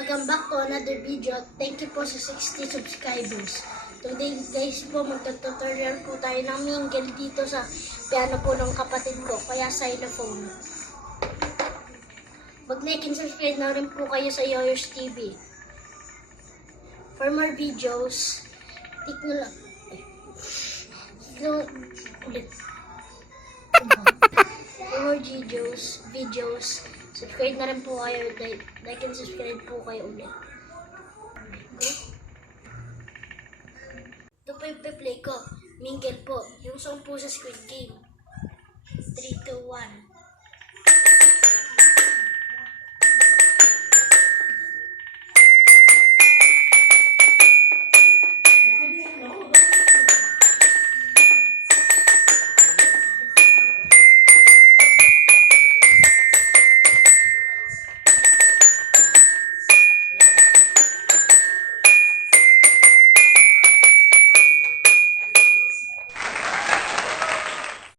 Welcome back to another video. Thank you po sa 60 subscribers. Today guys po, magtututorial po tayo ng mingle dito sa piano po ng kapatid ko, kaya xylophone. Mag-like and subscribe na rin po kayo sa Yoyo's TV. For more videos, click nyo lang. Ulit. For more videos, subscribe na rin po kayo. Like and subscribe po kayo ulit. Go. Ito po yung play ko. Mingle po. Yung song po sa Squid Game. 3, 2, 1.